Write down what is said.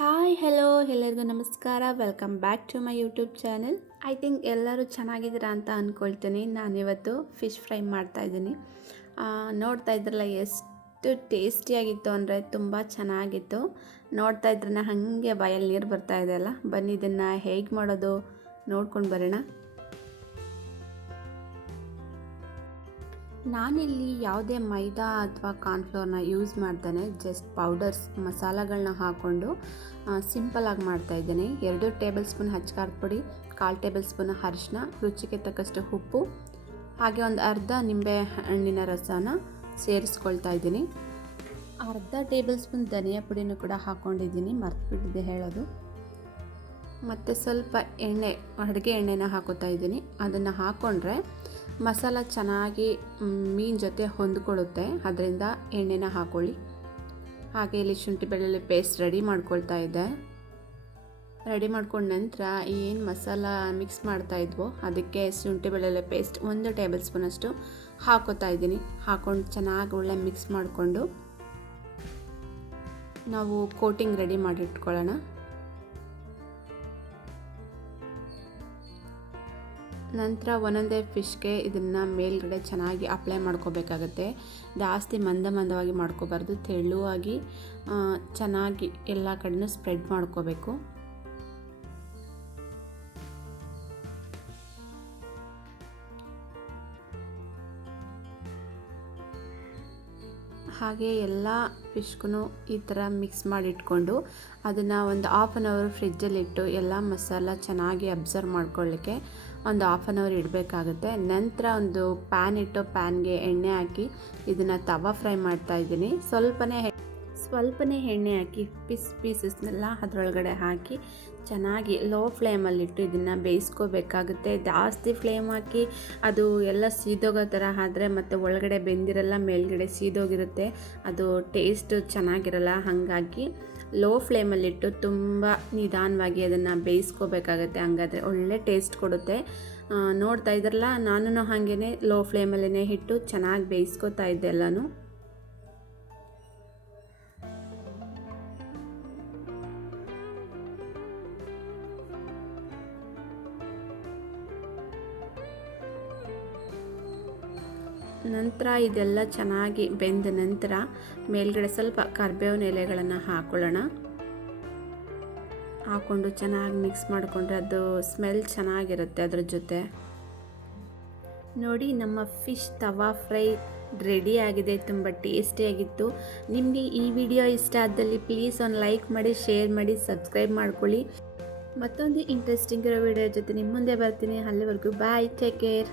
Hi hello ಎಲ್ಲರಿಗೂ ನಮಸ್ಕಾರ. Welcome back to my YouTube channel. I think ಎಲ್ಲರೂ ಚೆನ್ನಾಗಿದ್ದೀರಾ ಅಂತ ಅಂದ್ಕೊಳ್ತೀನಿ. ನಾನಿವತ್ತು ಫಿಶ್ ಫ್ರೈ ಮಾಡ್ತಾಯಿದ್ದೀನಿ. ನೋಡ್ತಾ ಇದ್ರಲ್ಲ ಎಷ್ಟು ಟೇಸ್ಟಿಯಾಗಿತ್ತು ಅಂದರೆ ತುಂಬ ಚೆನ್ನಾಗಿತ್ತು. ನೋಡ್ತಾ ಇದ್ರನ್ನ ಹಾಗೆ ಬಾಯಲ್ಲಿ ನೀರು ಬರ್ತಾ ಇದೆ ಅಲ್ಲ. ಬನ್ನಿ ಇದನ್ನು ಹೇಗೆ ಮಾಡೋದು ನೋಡ್ಕೊಂಡು ಬರೋಣ. ನಾನಿಲ್ಲಿ ಯಾವುದೇ ಮೈದಾ ಅಥವಾ ಕಾರ್ನ್ಫ್ಲೋರ್ನ ಯೂಸ್ ಮಾಡ್ತಾನೆ, ಜಸ್ಟ್ ಪೌಡರ್ಸ್ ಮಸಾಲಗಳನ್ನ ಹಾಕ್ಕೊಂಡು ಸಿಂಪಲಾಗಿ ಮಾಡ್ತಾಯಿದ್ದೇನೆ. 2 ಟೇಬಲ್ ಸ್ಪೂನ್ ಖಾರದ ಪುಡಿ, 1/4 ಟೇಬಲ್ ಸ್ಪೂನ್ ಅರಿಶಿನ, ರುಚಿಗೆ ತಕ್ಕಷ್ಟು ಉಪ್ಪು, ಹಾಗೆ ಒಂದು ಅರ್ಧ ನಿಂಬೆ ಹಣ್ಣಿನ ರಸನ ಸೇರಿಸ್ಕೊಳ್ತಾ ಇದ್ದೀನಿ. ಅರ್ಧ ಟೇಬಲ್ ಸ್ಪೂನ್ ಧನಿಯಾ ಪುಡಿನೂ ಕೂಡ ಹಾಕ್ಕೊಂಡಿದ್ದೀನಿ, ಮರ್ತ್ಬಿಟ್ಟಿದ್ದೆ ಹೇಳೋದು. ಮತ್ತು ಸ್ವಲ್ಪ ಎಣ್ಣೆ, ಅಡುಗೆ ಎಣ್ಣೆನ ಹಾಕೋತಾ ಇದ್ದೀನಿ. ಅದನ್ನು ಹಾಕ್ಕೊಂಡ್ರೆ ಮಸಾಲ ಚೆನ್ನಾಗಿ ಮೀನು ಜೊತೆ ಹೊಂದ್ಕೊಳ್ಳುತ್ತೆ, ಅದರಿಂದ ಎಣ್ಣೆನ ಹಾಕ್ಕೊಳ್ಳಿ. ಹಾಗೆ ಇಲ್ಲಿ ಶುಂಠಿ ಬೆಳ್ಳುಳ್ಳಿ ಪೇಸ್ಟ್ ರೆಡಿ ಮಾಡ್ಕೊಳ್ತಾ ಇದ್ದೆ. ರೆಡಿ ಮಾಡ್ಕೊಂಡ ನಂತರ ಏನು ಮಸಾಲ ಮಿಕ್ಸ್ ಮಾಡ್ತಾ ಇದ್ವೋ ಅದಕ್ಕೆ ಶುಂಠಿ ಬೆಳ್ಳುಳ್ಳಿ ಪೇಸ್ಟ್ 1 ಟೇಬಲ್ ಸ್ಪೂನಷ್ಟು ಹಾಕೋತಾ ಇದ್ದೀನಿ. ಹಾಕ್ಕೊಂಡು ಚೆನ್ನಾಗಿ ಒಳ್ಳೆ ಮಿಕ್ಸ್ ಮಾಡಿಕೊಂಡು ನಾವು ಕೋಟಿಂಗ್ ರೆಡಿ ಮಾಡಿಟ್ಕೊಳ್ಳೋಣ. ನಂತರ ಒಂದೊಂದೇ ಫಿಶ್ಗೆ ಇದನ್ನು ಮೇಲ್ಗಡೆ ಚೆನ್ನಾಗಿ ಅಪ್ಲೈ ಮಾಡ್ಕೋಬೇಕಾಗತ್ತೆ. ಜಾಸ್ತಿ ಮಂದವಾಗಿ ಮಾಡ್ಕೋಬಾರ್ದು, ತೆಳುವಾಗಿ ಚೆನ್ನಾಗಿ ಎಲ್ಲ ಕಡೆನೂ ಸ್ಪ್ರೆಡ್ ಮಾಡ್ಕೋಬೇಕು. ಹಾಗೆ ಎಲ್ಲ ಫಿಶ್ಗೂ ಈ ಥರ ಮಿಕ್ಸ್ ಮಾಡಿಟ್ಕೊಂಡು ಅದನ್ನು ಒಂದು 1/2 ಅವರ್ ಫ್ರಿಜ್ಜಲ್ಲಿಟ್ಟು ಎಲ್ಲ ಮಸಾಲ ಚೆನ್ನಾಗಿ ಅಬ್ಸರ್ವ್ ಮಾಡ್ಕೊಳ್ಳಿಕ್ಕೆ ಒಂದು 1/2 ಅವರ್ ಇಡಬೇಕಾಗುತ್ತೆ. ನಂತರ ಒಂದು ಪ್ಯಾನ್ ಇಟ್ಟು ಪ್ಯಾನ್ಗೆ ಎಣ್ಣೆ ಹಾಕಿ ಇದನ್ನು ತವಾ ಫ್ರೈ ಮಾಡ್ತಾಯಿದ್ದೀನಿ. ಸ್ವಲ್ಪನೇ ಎಣ್ಣೆ ಹಾಕಿ ಪೀಸಸ್ನೆಲ್ಲ ಅದರೊಳಗಡೆ ಹಾಕಿ ಚೆನ್ನಾಗಿ ಲೋ ಫ್ಲೇಮಲ್ಲಿಟ್ಟು ಇದನ್ನು ಬೇಯಿಸ್ಕೋಬೇಕಾಗುತ್ತೆ. ಜಾಸ್ತಿ ಫ್ಲೇಮ್ ಹಾಕಿ ಅದು ಎಲ್ಲ ಸೀದೋಗೋ ಥರ ಆದರೆ ಮತ್ತು ಒಳಗಡೆ ಬೆಂದಿರಲ್ಲ, ಮೇಲ್ಗಡೆ ಸೀದೋಗಿರುತ್ತೆ, ಅದು ಟೇಸ್ಟ್ ಚೆನ್ನಾಗಿರಲ್ಲ. ಹಾಗಾಗಿ ಲೋ ಫ್ಲೇಮಲ್ಲಿಟ್ಟು ತುಂಬ ನಿಧಾನವಾಗಿ ಅದನ್ನು ಬೇಯಿಸ್ಕೋಬೇಕಾಗತ್ತೆ. ಹಂಗಾದರೆ ಒಳ್ಳೆ ಟೇಸ್ಟ್ ಕೊಡುತ್ತೆ. ನೋಡ್ತಾ ಇದ್ರಲ್ಲ, ನಾನು ಹಾಗೇ ಲೋ ಫ್ಲೇಮಲ್ಲೇ ಇಟ್ಟು ಚೆನ್ನಾಗಿ ಬೇಯಿಸ್ಕೋತಾ ಇದ್ದೆ ಎಲ್ಲನೂ. ನಂತರ ಇದೆಲ್ಲ ಚೆನ್ನಾಗಿ ಬೆಂದ ನಂತರ ಮೇಲ್ಗಡೆ ಸ್ವಲ್ಪ ಕರಿಬೇವಿನ ಎಲೆಗಳನ್ನು ಹಾಕ್ಕೊಳ್ಳೋಣ. ಹಾಕ್ಕೊಂಡು ಚೆನ್ನಾಗಿ ಮಿಕ್ಸ್ ಮಾಡಿಕೊಂಡ್ರೆ ಅದು ಸ್ಮೆಲ್ ಚೆನ್ನಾಗಿರುತ್ತೆ ಅದ್ರ ಜೊತೆ. ನೋಡಿ, ನಮ್ಮ ಫಿಶ್ ತವಾ ಫ್ರೈ ರೆಡಿ ಆಗಿದೆ. ತುಂಬ ಟೇಸ್ಟಿಯಾಗಿತ್ತು. ನಿಮಗೆ ಈ ವಿಡಿಯೋ ಇಷ್ಟ ಆದಲ್ಲಿ ಪ್ಲೀಸ್ ಒಂದು ಲೈಕ್ ಮಾಡಿ, ಶೇರ್ ಮಾಡಿ, ಸಬ್ಸ್ಕ್ರೈಬ್ ಮಾಡ್ಕೊಳ್ಳಿ. ಮತ್ತೊಂದು ಇಂಟ್ರೆಸ್ಟಿಂಗ್ ಇರೋ ವಿಡಿಯೋ ಜೊತೆ ನಿಮ್ಮ ಮುಂದೆ ಬರ್ತೀನಿ. ಅಲ್ಲಿವರೆಗೂ ಬಾಯ್, ಟೇಕ್ ಕೇರ್.